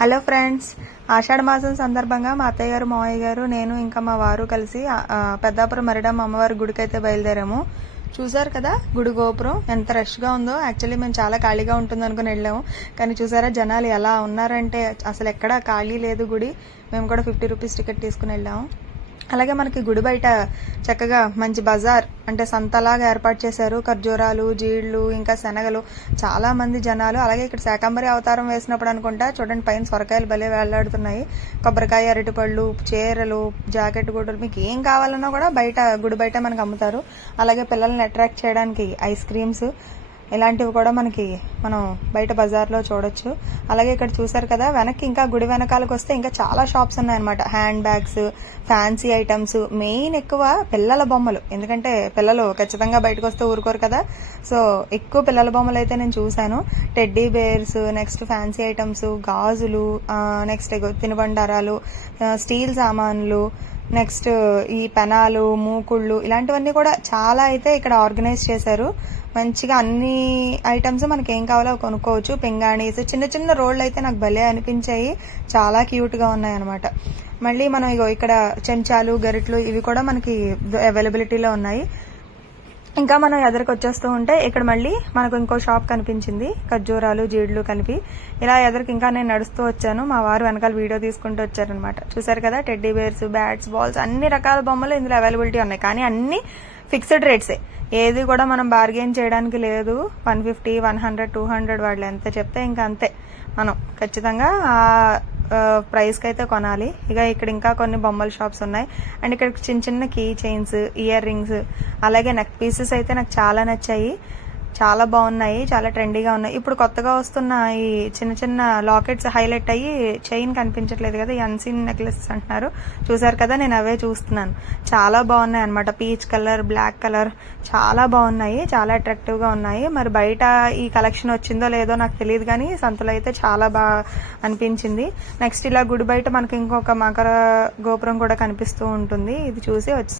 Hello friends ఆషాఢ మాసం సందర్భంగా మా అత్తయ్య గారు మావయ్య గారు నేను ఇంకా మా వారు కలిసి పెద్దాపురం మరిడమ్మ అమ్మవారి గుడికి అయితే బయలుదేరాము. చూసారు కదా గుడి గోపురం? ఎంత రష్గా ఉందో. యాక్చువల్లీ మేము చాలా ఖాళీగా ఉంటుంది అనుకుని వెళ్ళాము. కానీ చూసారా జనాలు ఎలా ఉన్నారంటే అసలు ఎక్కడ ఖాళీ లేదు గుడి. మేము కూడా ఫిఫ్టీ రూపీస్ టికెట్ తీసుకుని వెళ్ళాము. అలాగే మనకి గుడి బయట చక్కగా మంచి బజార్ అంటే సంతలాగా ఏర్పాటు చేశారు. ఖర్జూరాలు జీళ్ళు ఇంకా శనగలు చాలా మంది జనాలు. అలాగే ఇక్కడ శాకంబరి అవతారం వేసినప్పుడు అనుకుంటా చూడండి పైన సొరకాయలు భలే వేలాడుతున్నాయి. కొబ్బరికాయ అరటిపళ్ళు చీరలు జాకెట్ గుడ్డలు మీకు ఏం కావాలన్నా కూడా బయట గుడి బయట మనకు అమ్ముతారు. అలాగే పిల్లల్ని అట్రాక్ట్ చేయడానికి ఐస్ క్రీమ్స్ ఇలాంటివి కూడా మనకి మనం బయట బజార్లో చూడొచ్చు. అలాగే ఇక్కడ చూసారు కదా వెనక్కి ఇంకా గుడి వెనకాలకు వస్తే ఇంకా చాలా షాప్స్ ఉన్నాయన్నమాట. Hand bags fancy items main ఎక్కువ పిల్లల బొమ్మలు. ఎందుకంటే పిల్లలు ఖచ్చితంగా బయటకు వస్తే ఊరుకోరు కదా. సో ఎక్కువ పిల్లల బొమ్మలు అయితే నేను చూశాను. Teddy bears next fancy items గాజులు నెక్స్ట్ తినుబండారాలు స్టీల్ సామాన్లు నెక్స్ట్ ఈ పెనాలు మూకుళ్ళు ఇలాంటివన్నీ కూడా చాలా అయితే ఇక్కడ ఆర్గనైజ్ చేశారు. మంచిగా అన్ని ఐటమ్స్ మనకి ఏం కావాలో కొనుక్కోవచ్చు. పింగాణీస్ చిన్న చిన్న రోళ్ళు అయితే నాకు భలే అనిపించాయి. చాలా క్యూట్గా ఉన్నాయి అనమాట మళ్ళీ మనం ఇగో ఇక్కడ చెంచాలు గరిట్లు ఇవి కూడా మనకి అవైలబిలిటీలో ఉన్నాయి. ఇంకా మనం ఎదరికి వచ్చేస్తూ ఉంటే ఇక్కడ మళ్ళీ మనకు ఇంకో షాప్ కనిపించింది. ఖర్జూరాలు జీడ్లు కలిపి ఇలా ఎదరికి ఇంకా నేను నడుస్తూ వచ్చాను. మా వారు వెనకాల వీడియో తీసుకుంటూ వచ్చారనమాట చూసారు కదా? టెడ్డీ బేర్స్ బ్యాట్స్ బాల్స్ అన్ని రకాల బొమ్మలు ఇందులో అవైలబిలిటీ ఉన్నాయి. కానీ అన్ని ఫిక్స్డ్ రేట్సే ఏది కూడా మనం బార్గెన్ చేయడానికి లేదు. One fifty one hundred two hundred వాళ్ళు ఎంత చెప్తే ఇంకా అంతే. మనం ఖచ్చితంగా ప్రైస్కి అయితే కొనాలి. ఇక ఇక్కడ ఇంకా కొన్ని బొమ్మల షాప్స్ ఉన్నాయి. అండ్ ఇక్కడ చిన్న చిన్న కీ చైన్స్ ఇయర్ రింగ్స్ అలాగే నెక్ పీసెస్ అయితే నాకు చాలా నచ్చాయి. చాలా బాగున్నాయి. చాలా ట్రెండీగా ఉన్నాయి. ఇప్పుడు కొత్తగా వస్తున్న ఈ చిన్న చిన్న లాకెట్స్ హైలైట్ అయ్యి చైన్ కనిపించట్లేదు కదా ఈ అన్సీన్ నెక్లెసెస్ అంటున్నారు. చూసారు కదా నేను అవే చూస్తున్నాను. చాలా బాగున్నాయి అనమాట పీచ్ కలర్ బ్లాక్ కలర్ చాలా బాగున్నాయి చాలా అట్రాక్టివ్గా ఉన్నాయి. మరి బయట ఈ కలెక్షన్ వచ్చిందో లేదో నాకు తెలియదు కానీ సంతలో అయితే చాలా బాగా అనిపించింది. నెక్స్ట్ ఇలా గుడి బయట మనకి ఇంకొక మకర గోపురం కూడా కనిపిస్తూ ఉంటుంది. ఇది చూసి వచ్చి